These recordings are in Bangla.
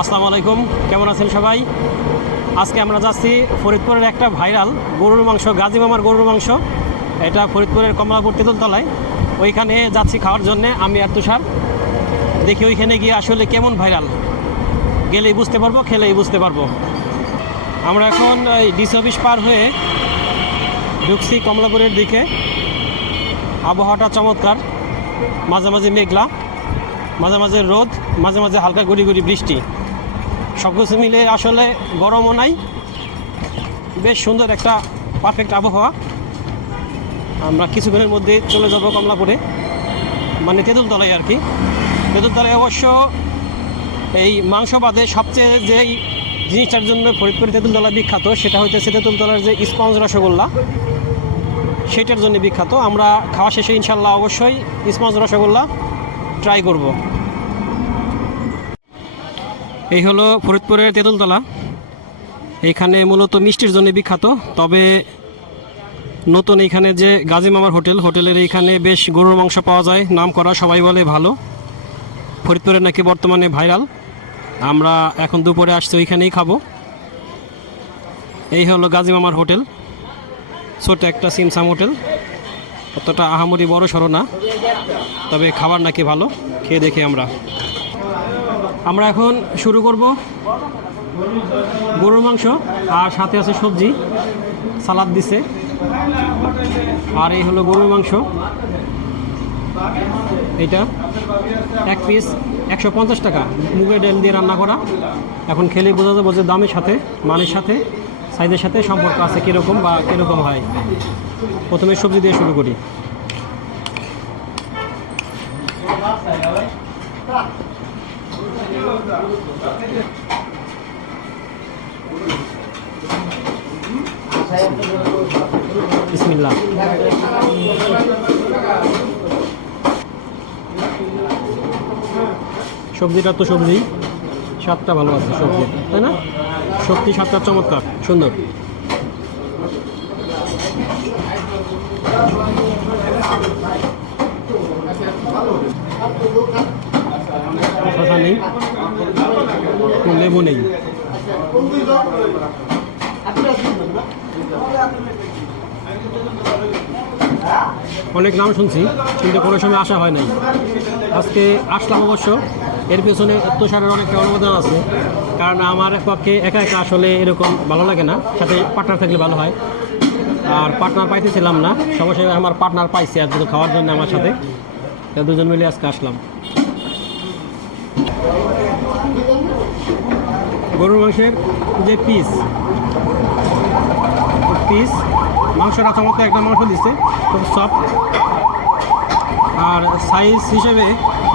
আসসালামু আলাইকুম, কেমন আছেন সবাই? আজকে আমরা যাচ্ছি ফরিদপুরের একটা ভাইরাল গরুর মাংস, গাজী মামার গরুর মাংস। এটা ফরিদপুরের কমলাপুর তেঁতুলতলায়। ওইখানে যাচ্ছি খাওয়ার জন্যে, আমি আর তুষার। দেখি ওইখানে গিয়ে আসলে কেমন ভাইরাল। গেলেই বুঝতে পারব, খেলেই বুঝতে পারব। আমরা এখন এই ডিসি অফিস পার হয়ে ঢুকছি কমলাপুরের দিকে। আবহাওয়াটা চমৎকার। মাঝে মাঝে মেঘলা মাঝে মাঝে রোদ মাঝে মাঝে হালকা গুড়ি গুড়ি বৃষ্টি। সব কিছু মিলে আসলে গরমও নাই। বেশ সুন্দর একটা পারফেক্ট আবহাওয়া। আমরা কিছুক্ষণের মধ্যে চলে যাব কমলাপুরে মানে তেঁতুলতলায় আর কি। তেঁতুলতলায় অবশ্য এই মাংস বাদে সবচেয়ে যেই জিনিসটার জন্য ফরিদপুর তেঁতুলতলা বিখ্যাত, সেটা হইতেছে তেঁতুলতলার যে স্পঞ্জ রসগোল্লা। সেটার জন্য বিখ্যাত। আমরা খাওয়া শেষে ইনশাল্লাহ অবশ্যই স্পঞ্জ রসগোল্লা ট্রাই করব। এই হলো ফরিদপুরের তেঁতুলতলা। এইখানে মূলত মিষ্টির জন্য বিখ্যাত, তবে নতুন এইখানে যে গাজী মামার হোটেল, হোটেলের এইখানে বেশ গরুর মাংস পাওয়া যায়, নাম করা সবাই বলে ভালো। ফরিদপুরে নাকি বর্তমানে ভাইরাল। আমরা এখন দুপুরে আসছি, ওইখানেই খাব। এই হলো গাজী মামার হোটেল ছোট একটা সিমসাম হোটেল। অতটা আহামরি বড় সরো না, তবে খাবার নাকি ভালো, খেয়ে দেখি আমরা। আমরা এখন শুরু করব গরুর মাংস, আর সাথে আছে সবজি। সালাদ দিছে। আর এই হলো গরুর মাংস। এইটা এক পিস একশো পঞ্চাশ টাকা। মুগের ডাল দিয়ে রান্না করা। এখন খেলে বোঝা যাবে যে দামের সাথে মানের সাথে, সাইজের সাথে সম্পর্ক আছে কীরকম বা কীরকম হয়। প্রথমে সবজি দিয়ে শুরু করি। সবজিটা তো সবজি, স্বাদটা ভালো আছে সবজির তাই না? সত্যি স্বাদটা চমৎকার, সুন্দর। শশা নেই। লেবু নেই। অনেক নাম শুনছি, কিন্তু কোনো সময় আসা হয় নাই। আজকে আসলাম অবশ্য। এর পেছনে তুষারের অনেকটা অনুমোদন আছে, কারণ আমার পক্ষে একা একা আসলে এরকম ভালো লাগে না। সাথে পার্টনার থাকলে ভালো হয়। আর পার্টনার পাইতেছিলাম না সমস্যা আমার পার্টনার পাইছি আর দুটো খাওয়ার জন্য আমার সাথে। দুজন মিলে আজকে আসলাম। গরুর মাংসের যে পিস পিস মাংসটা চমৎকার একটা মাংস দিচ্ছে খুব সফট আর সাইজ হিসেবে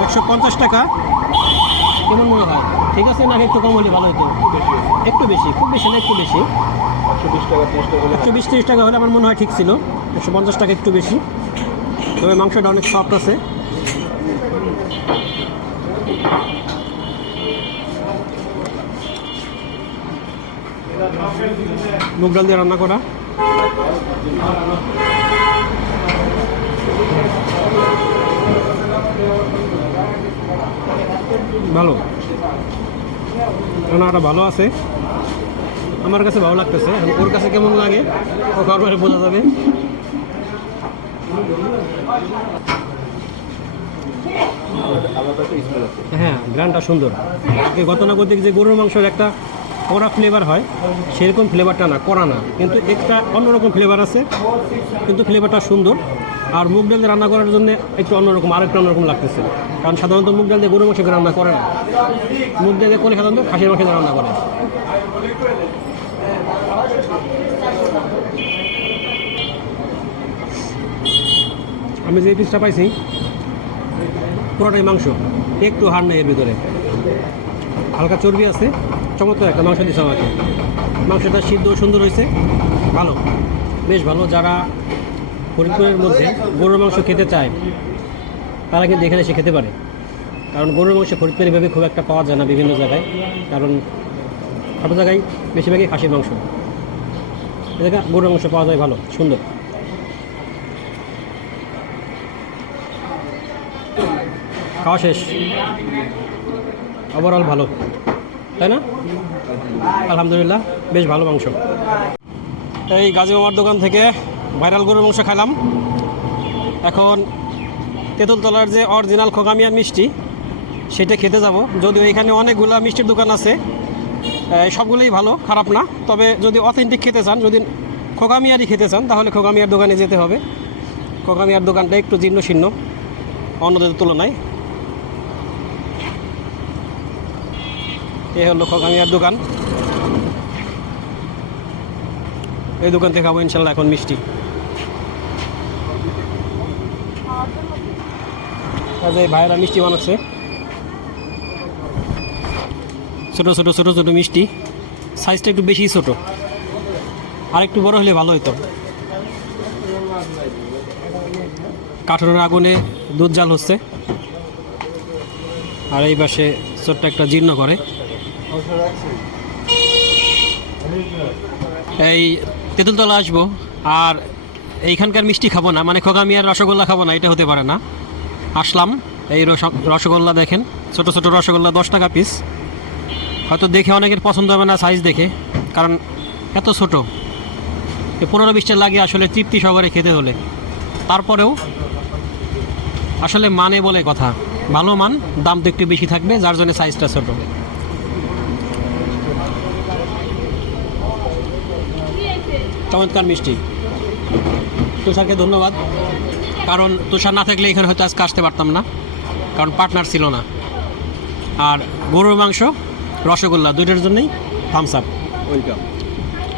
একশো পঞ্চাশ টাকা। কেমন মনে হয়? ঠিক আছে নাকি একটু কম হলে ভালো হতো? একটু বেশি খুব বেশি না একটু বেশি। একশো বিশ তিরিশ টাকা হলে আমার মনে হয় ঠিক ছিল। একশো পঞ্চাশ টাকা একটু বেশি। তবে মাংসটা অনেক সফট আছে। মুগ ডাল দিয়ে রান্না করা? ভালো। রান্নাটা ভালো আছে। আমার কাছে ভালো লাগতেছে। ওর কাছে কেমন লাগে? ও পরে বোঝা যাবে। হ্যাঁ গ্রানটা সুন্দর। গতানুগতিক যে গরুর মাংসের একটা কড়া ফ্লেভার হয়, সেরকম ফ্লেভারটা না, কড়া না। কিন্তু একটা অন্যরকম ফ্লেভার আছে, কিন্তু ফ্লেভারটা সুন্দর। আর মুগ ডাল রান্না করার জন্য একটু অন্যরকম, আরেকটু অন্যরকম লাগতেছে। কারণ সাধারণত মুগ ডাল দিয়ে গরু মাংস রান্না করে না। মুগ ডাল দিয়ে কোনে সাধারণত খাসির মাংস রান্না করে আমি যে পিসটা পাইছি, পুরোটাই মাংস, একটু হাড় নেই এর ভিতরে। হালকা চর্বি আছে চমৎকার একটা মাংস দিচ্ছে আমাকে। মাংসটা সিদ্ধ সুন্দর হয়েছে। ভালো। বেশ ভালো। যারা ফরিদপুরের মধ্যে গরুর মাংস খেতে চায়, তারা কিন্তু এখানে এসে খেতে পারে। কারণ গরুর মাংস ফরিদপুর এভাবে খুব একটা পাওয়া যায় না বিভিন্ন জায়গায়। কারণ সব জায়গায় বেশিরভাগই খাসির মাংস। এ জায়গায় গরুর মাংস পাওয়া যায় ভালো, সুন্দর। খাওয়া শেষ। ওভারঅল ভালো। তাই না? আলহামদুলিল্লাহ, বেশ ভালো মাংস। এই গাজী মামার দোকান থেকে ভাইরাল গরুর মাংস খেলাম এখন তেঁতুলতলার যে অরিজিনাল খোকামিয়ার মিষ্টি, সেটা খেতে যাব। যদিও এখানে অনেকগুলা মিষ্টির দোকান আছে সবগুলোই ভালো, খারাপ না। তবে যদি অথেন্টিক খেতে চান, যদি খোকামিয়ারই খেতে চান, তাহলে খোকামিয়ার দোকানে যেতে হবে। খোকামিয়ার দোকানটা একটু জীর্ণ শীর্ণ অন্যদের তুলনায়। এ হলো খোকামিয়ার দোকান। এই দোকান থেকে খাব ইনশাল্লাহ এখন মিষ্টি। আজ এই ভাইয়েরা মিষ্টি বানাচ্ছে। ছোটো ছোটো ছোটো ছোটো মিষ্টি। সাইজটা একটু বেশি ছোট। আর একটু বড় হলে ভালো হতো কাঠের আগুনে দুধ জাল হচ্ছে। আর এই পাশে ছোট্ট একটা জীর্ণ করে এই তেঁতুলতলা আসব, আর এইখানকার মিষ্টি খাব না মানে খোগামিয়ার রসগোল্লা খাব না, এটা হতে পারে না। আসলাম, এই রসগোল্লা দেখেন, ছোট ছোট রসগোল্লা, দশ টাকা পিস হয়তো দেখে অনেকের পছন্দ হবে না সাইজ দেখে, কারণ এত ছোট। পনেরো বিশটা লাগে আসলে তৃপ্তি সবারে খেতে হলে। তারপরেও আসলে মানে বলে কথা, ভালো মান, দাম তো একটু বেশি থাকবে, যার জন্য সাইজটা ছোট। চমৎকার মিষ্টি। তুষারকে ধন্যবাদ। কারণ তুষার না থাকলে এখানে হয়তো আজকে আসতে পারতাম না, কারণ পার্টনার ছিল না। আর গরুর মাংস, রসগোল্লা, দুইটার জন্যই থামস আপ ওয়েলকাম